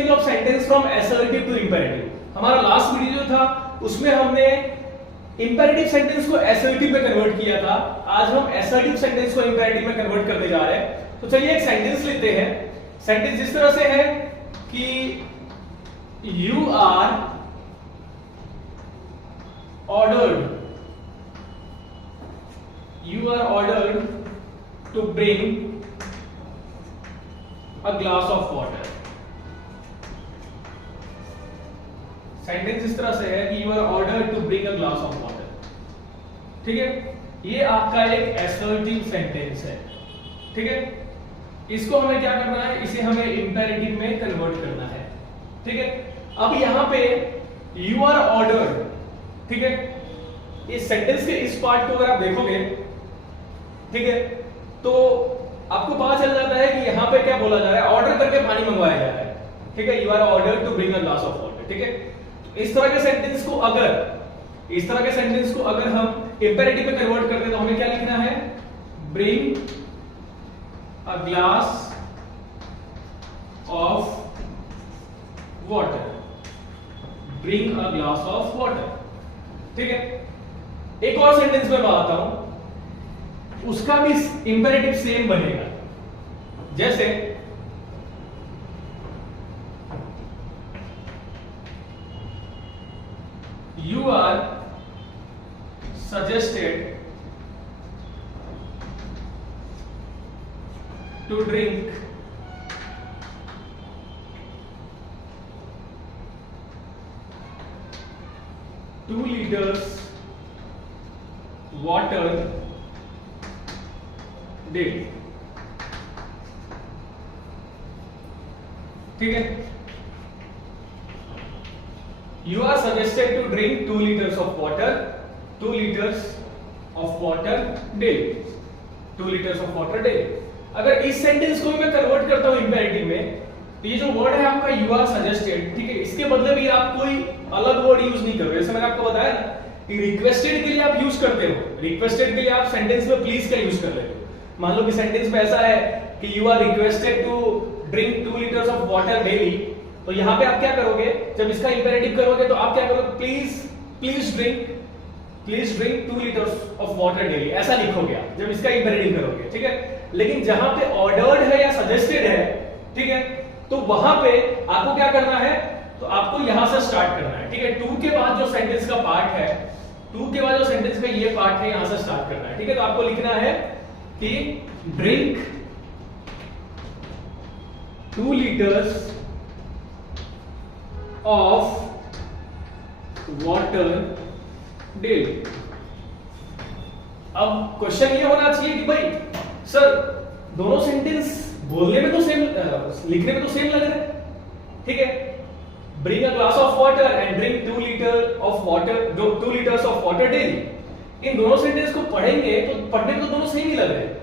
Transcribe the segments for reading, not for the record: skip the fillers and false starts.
Change of sentence from assertive to imperative. हमारा last video जो था उसमें हमने इंपेरेटिव सेंटेंस को असर्टिव में कन्वर्ट किया था। आज हम असर्टिव सेंटेंस को इंपेरेटिव में कन्वर्ट करने जा रहे हैं। तो चलिए एक सेंटेंस लेते हैं। सेंटेंस इस तरह से है कि you are ordered to bring a glass of water। Sentence इस तरह से है कि you are ordered to bring a glass of water। ठीक है, ये आपका एक assertive सेंटेंस है। ठीक है, इसको हमें क्या करना है, इसे हमें इंपेरेटिव में कन्वर्ट करना है। ठीक है, अब यहां पे you are ordered, ठीक है, इस सेंटेंस के इस पार्ट को अगर आप देखोगे, ठीक है, तो आपको पता चल जाता है कि यहाँ पे क्या बोला जा रहा है, ऑर्डर करके पानी मंगवाया जा रहा है। ठीक है, you are ordered to bring a glass of water. ठीक है, तो इस तरह के सेंटेंस को अगर हम इंपेरेटिव में कन्वर्ट करते हैं तो हमें क्या लिखना है, bring a glass of water, bring a glass of water. ठीक है, एक और सेंटेंस में बताता हूं, उसका भी इंपेरेटिव सेम बनेगा। जैसे you are suggested to drink 2 liters water daily। ठीक है, you are suggested to drink 2 liters of water daily, 2 liters of water daily। अगर इस सेंटेंस को मैं कन्वर्ट करता हूं इंपेरेटिव में, तो ये जो वर्ड है आपका you are suggested, ठीक है, इसके बदले भी आप कोई अलग वर्ड यूज नहीं करोगे। जैसे मैंने आपको बताया ना कि रिक्वेस्टेड के लिए आप यूज करते हो, रिक्वेस्टेड के लिए आप सेंटेंस में प्लीज का यूज कर लेते हो। मान लो कि सेंटेंस में ऐसा है कि you are requested to drink 2 liters of water daily, तो यहां पे आप क्या करोगे, जब इसका इंपेरेटिव करोगे तो आप क्या करोगे, please drink 2 liters of water daily, ऐसा लिखोगे आप जब इसका इंपेरेटिव करोगे। ठीक है, लेकिन जहां पे ऑर्डर्ड है या सजेस्टेड है, ठीक है, तो वहां पे आपको क्या करना है, तो आपको यहां से स्टार्ट करना है। ठीक है, 2 के बाद जो सेंटेंस का पार्ट है, 2 के बाद जो सेंटेंस का ये पार्ट है, यहां से स्टार्ट करना है। ठीक है, तो आपको लिखना है कि drink 2 liters of water daily. अब क्वेश्चन ये होना चाहिए कि भाई सर दोनों सेंटेंस बोलने में तो सेम, लिखने में तो सेम लग रहे हैं। ठीक है, bring a glass of water and drink 2 liters of water daily, इन दोनों सेंटेंस को पढ़ेंगे तो पढ़ने में तो दोनों सेम ही लग रहे हैं।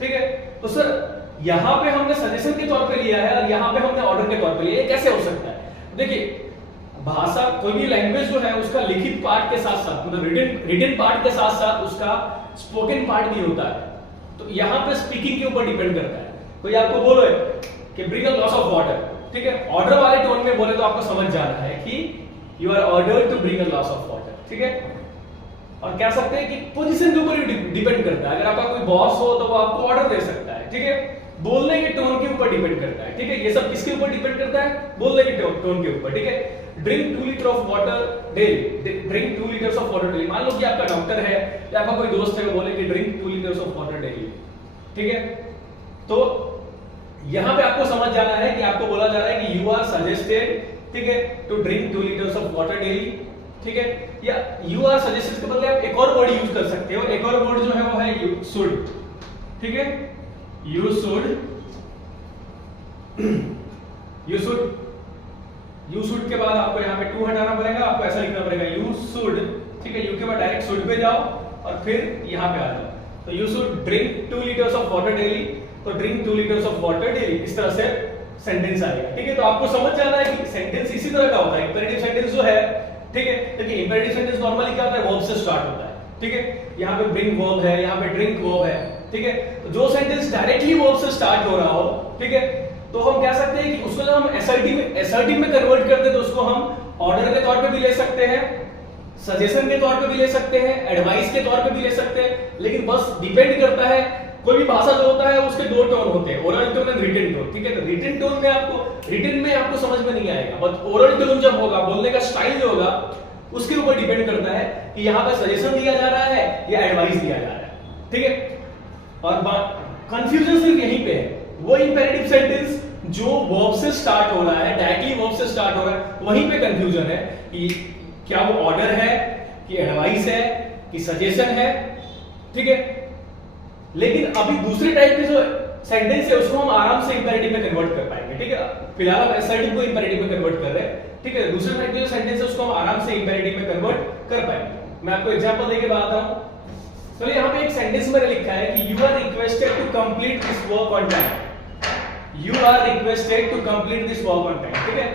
ठीक है, तो सर यहां पे हमने सजेशन के तौर पे लिया है और यहां पे हमने ऑर्डर के तौर पे लिया है, कैसे हो सकता है? देखिए, भाषा कोई भी लैंग्वेज जो है उसका लिखित पार्ट के साथ साथ, मतलब रिटन पार्ट के साथ साथ उसका स्पोकन पार्ट भी होता है। तो यहां पे स्पीकिंग के ऊपर डिपेंड करता है। कोई आपको बोले कि bring a glass of water, ठीक है, ऑर्डर वाले टोन में बोले तो आपको समझ जाना है कि you are ordered to bring a glass of water. ठीक है, और कह सकते हैं कि पोजीशन के ऊपर डिपेंड करता है। अगर आपका कोई बॉस हो तो वो आपको ऑर्डर दे सकता है। ठीक है, बोलने के टोन के ऊपर डिपेंड करता है। ठीक है, ये सब किसके ऊपर डिपेंड करता है, बोलने के टोन के ऊपर। ठीक है, drink 2 liters of water daily, drink 2 liters of water daily. मान लो कि आपका डॉक्टर है या आपका कोई दोस्त है, वो बोले कि drink 2 liters of water daily. ठीक है, तो यहां पे आपको समझ जाना है कि आपको बोला जा रहा है कि यू आर सजेस्टेड, ठीक है, to drink 2 liters of water daily. ठीक है, या यू आर सजेस्टेड के बदले आप एक और वर्ड यूज कर सकते हो। एक और वर्ड जो है वो है यू शुड। ठीक है, यू शुड के बाद आपको यहाँ पे टू हटाना पड़ेगा, आपको ऐसा लिखना पड़ेगा यू शुड। ठीक है, यू के बाद डायरेक्ट शुड पे जाओ और फिर यहाँ पे आ जाओ। तो you should drink 2 liters of water daily, तो drink 2 liters of water daily, इस तरह से सेंटेंस आएगा। ठीक है, तो आपको समझ जाना है कि सेंटेंस इसी तरह का होता है। इंपेरेटिव सेंटेंस जो है, ठीक है, क्योंकि इंपेरेटिव सेंटेंस नॉर्मली क्या होता है, वर्ब से स्टार्ट होता है। ठीक है, यहाँ पे ब्रिंग वर्ब है, यहाँ पे ड्रिंक वर्ब है। ठीक है, तो जो सेंटेंस डायरेक्टली वर्ब से स्टार्ट हो रहा हो, ठीक है, तो हम कह सकते हैं कि उसको जब हम एसर्टिव में कन्वर्ट करते हैं तो उसको हम ऑर्डर के तौर पे भी ले सकते हैं, सजेशन के तौर पे भी ले सकते हैं, एडवाइस के तौर पे भी ले सकते हैं, लेकिन बस डिपेंड करता है। कोई भी भाषा जो होता है उसके दो टोन होते हैं, oral tone and written tone, ठीक है। तो रिटन में आपको समझ में नहीं आएगा, बट ओरल टोन जब होगा, बोलने का स्टाइल जो होगा उसके ऊपर डिपेंड करता है कि यहाँ पे सजेशन दिया जा रहा है या एडवाइस दिया जा रहा है, ठीक है। और कंफ्यूजन सिर्फ यहीं पे है, वो इंपेरेटिव सेंटेंस जो वर्ब से स्टार्ट हो रहा है, डायरेक्टली वर्ब से स्टार्ट हो रहा है, वहीं पे कंफ्यूजन है कि क्या वो ऑर्डर है कि एडवाइस है कि सजेशन है, ठीक है। लेकिन अभी दूसरे टाइप के जो सेंटेंस है उसको हम आराम से इंपेरेटिव में कन्वर्ट कर पाएंगे, ठीक है। फिलहाल हम असर्टिव को इंपेरेटिव में कन्वर्ट कर रहे हैं, ठीक है। दूसरे टाइप के जो सेंटेंस है उसको हम आराम से इंपेरेटिव में कन्वर्ट कर पाएंगे। मैं आपको एग्जांपल देके बताता हूं। चलिए यहाँ पे एक सेंटेंस मैंने लिखा है कि you are requested to complete this work on time. You are requested to complete this work on time, ठीक है।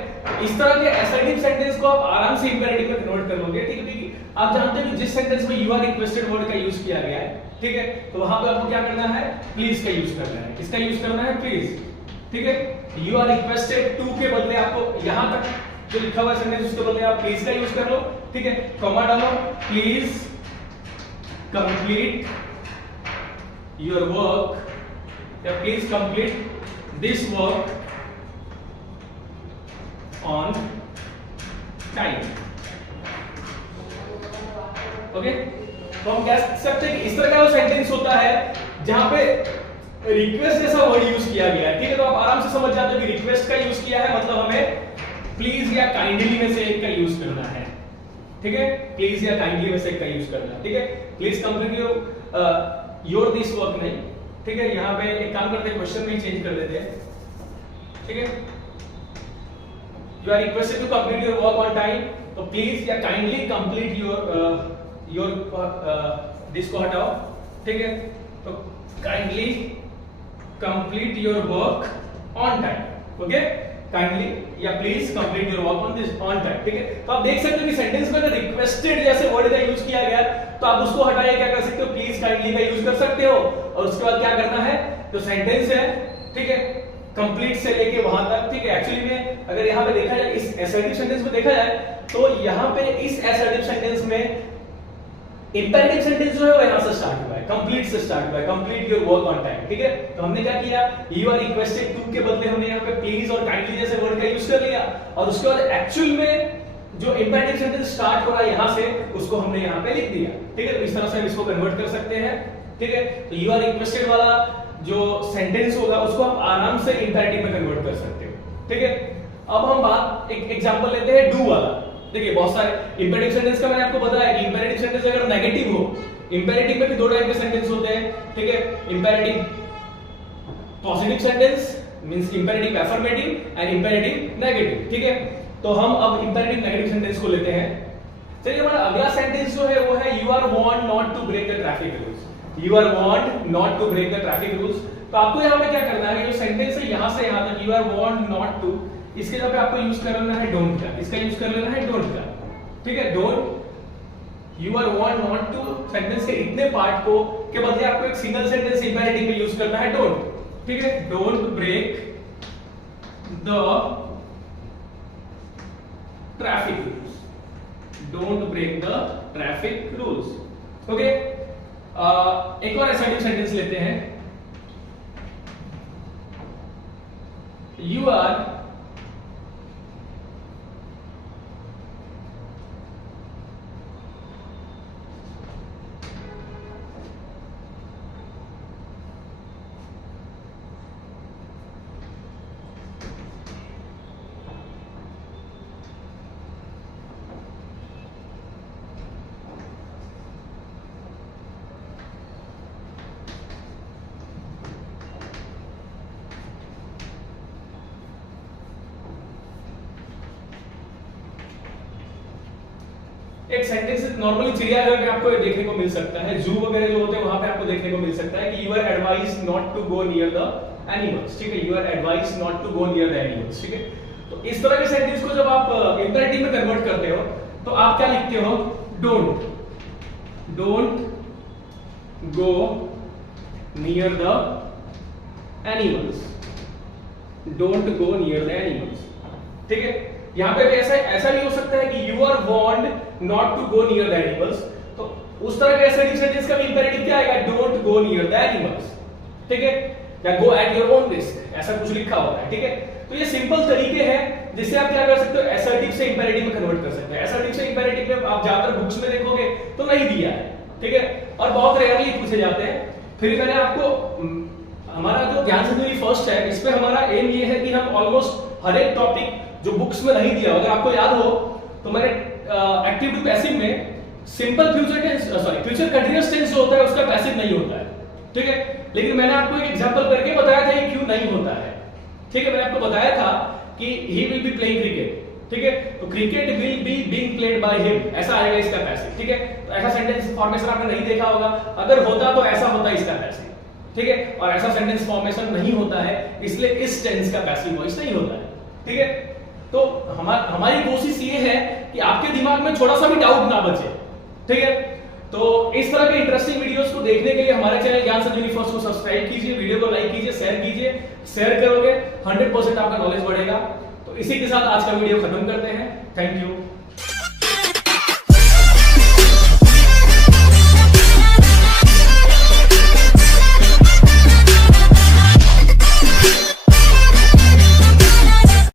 इस तरह के असर्टिव सेंटेंस को आप आराम से इंपेरेटिव में कन्वर्ट कर लोगे, ठीक है। आप जानते हैं कि जिस सेंटेंस में यू आर रिक्वेस्टेड वर्ड का यूज किया गया है, ठीक है, तो वहां पे आपको क्या करना है, प्लीज का यूज करना है। किसका यूज करना है, प्लीज, ठीक है। यू आर रिक्वेस्टेड टू के बदले आपको यहां तक जो लिखा हुआ सेंटेंस उसके बदले आप प्लीज का यूज कर लो, ठीक है। कॉमा डालो, प्लीज कंप्लीट योर वर्क, या please complete this work on time, okay. तो हम कह सकते हैं कि इस तरह का सेंटेंस होता है जहां पे रिक्वेस्ट जैसा वर्ड यूज किया गया है, ठीक है। तो आप आराम से समझ जाते हो कि रिक्वेस्ट का यूज किया है, मतलब हमें प्लीज या काइंडली में से एक का यूज करना है, ठीक है। प्लीज या काइंडली में से एक का यूज करना है, ठीक है। Please complete your this work नहीं, ठीक है। यहां पे एक काम करते हैं, क्वेश्चन में चेंज कर देते हैं, ठीक है। You are requested to complete your work on time, तो प्लीज या काइंडली कंप्लीट योर दिस को हटाओ, ठीक है। तो kindly complete your work on time, okay. Kindly या please complete your work on this on time, ठीक है। तो आप देख सकते हो कि सेंटेंस में अगर रिक्वेस्टेड जैसे वर्ड का यूज किया गया तो आप उसको हटाइए क्या कर सकते हो, प्लीज काइंडली का यूज कर सकते हो, और उसके बाद क्या करना है, जो सेंटेंस है, ठीक है, कंप्लीट से लेके वहां तक, ठीक है। एक्चुअली में अगर यहां पे देखा जाए, इस असर्टिव सेंटेंस में देखा जाए तो यहां पे इस असर्टिव सेंटेंस में इंपेरेटिव सेंटेंस जो है वो यहां से स्टार्ट हुआ है, कंप्लीट से स्टार्ट हुआ है, complete your work on time, ठीक है। तो हमने क्या किया, यू आर रिक्वेस्टेड टू के बदले हमने यहां पे प्लीज और काइंडली जैसे वर्ड का यूज कर लिया, और उसके बाद एक्चुअल में जो इंपेरेटिव सेंटेंस स्टार्ट हो रहा है यहां से, उसको हमने यहां पे लिख दिया, ठीक है। तो इस तरह से हम इसको कन्वर्ट कर सकते हैं, ठीक है। तो यू आर रिक्वेस्टेड वाला जो सेंटेंस होगा उसको आप आराम से इंपेरेटिव में कन्वर्ट कर सकते हो, ठीक है। अब हम बात एक एग्जांपल लेते हैं डू वाला। देखिए बहुत सारे इंपेरेटिव सेंटेंस का मैंने आपको बताया कि इंपेरेटिव सेंटेंस अगर नेगेटिव हो, इंपेरेटिव में भी दो टाइप के सेंटेंस होते हैं, ठीक है। Imperative positive sentence means imperative affirmative and imperative negative, ठीक है। तो हम अब इंपेरेटिव नेगेटिव सेंटेंस को लेते हैं। चलिए हमारा अगला सेंटेंस जो है वो है you are warned not to break the traffic rules. You are warned not to break the traffic rules. तो आपको यहां पे क्या करना है, जो सेंटेंस है यहां से यहां तक you are warned not to, इसके जगह पे आपको यूज कर लेना है डोंट का, इसका यूज कर लेना है डोंट का, ठीक है। Don't, you are warned not to sentence के इतने पार्ट को के बदले आपको एक सिंगल सेंटेंस इंपेरेटिव में यूज करना है डोंट, ठीक है। Don't break the traffic rules, don't break the traffic rules, okay. एक और असर्टिव सेंटेंस लेते हैं, यू आर एक सेंटेंस नॉर्मली चिड़ियाघर में आपको देखने को मिल सकता है, जू वगैरह जो होते हैं वहां पे आपको देखने को मिल सकता है कि you are advise not to go near the animals, ठीक है। You are advise not to go near the animals, ठीक है। तो इस तरह के सेंटेंस को जब आप इंपेरेटिव में कन्वर्ट करते हो तो आप क्या लिखते हो, don't, don't go near the animals, don't go near the animals. ठीक है, यहाँ पे भी ऐसा भी हो सकता है कि you are warned not to go near the animals, तो उस तरह के असर्टिव सेंटेंस का भी इंपेरेटिव क्या आएगा, don't go near the animals. ठीक है, या go at your own risk, ऐसा कुछ लिखा होता है। ठीक है, तो ये सिंपल तरीके हैं जिससे आप क्या कर सकते हो, असर्टिव से इंपेरेटिव में कन्वर्ट कर सकते हैं। असर्टिव से इंपेरेटिव में आप ज्यादातर बुक्स में देखोगे तो नहीं दिया है। ठीक है, और बहुत रेयरली पूछे जाते हैं। फिर मैंने आपको हमारा जो ज्ञान संजीवनी फर्स्ट है, इसमें हमारा एम ये है कि हम ऑलमोस्ट हर एक टॉपिक जो बुक्स में नहीं दिया, अगर आपको याद हो तो मैंने एक्टिव टू पैसिव में simple future tense, sorry future continuous tense जो होता है उसका पैसिव नहीं होता है। ठीक है, लेकिन मैंने आपको एक एग्जांपल करके बताया था कि क्यों नहीं होता है। ठीक है, मैंने आपको बताया था कि he will be playing cricket. ठीक है, तो cricket will be being played by him, ऐसा आएगा इसका पैसिव। ठीक है, तो ऐसा सेंटेंस फॉर्मेशन आपने नहीं देखा होगा, अगर होता तो ऐसा होता इसका पैसिव। ठीक है, और ऐसा सेंटेंस फॉर्मेशन नहीं होता है, इसलिए इस टेंस का पैसिव वॉइस नहीं होता है। ठीक है, तो हमारी कोशिश ये है कि आपके दिमाग में थोड़ा सा भी डाउट ना बचे। ठीक है, तो इस तरह के इंटरेस्टिंग वीडियोस को देखने के लिए हमारे चैनल ज्ञान संजीवनी फर्स्ट को सब्सक्राइब कीजिए, वीडियो को लाइक कीजिए, शेयर कीजिए। शेयर करोगे 100% आपका नॉलेज बढ़ेगा। तो इसी के साथ आज का वीडियो खत्म करते हैं। Thank you.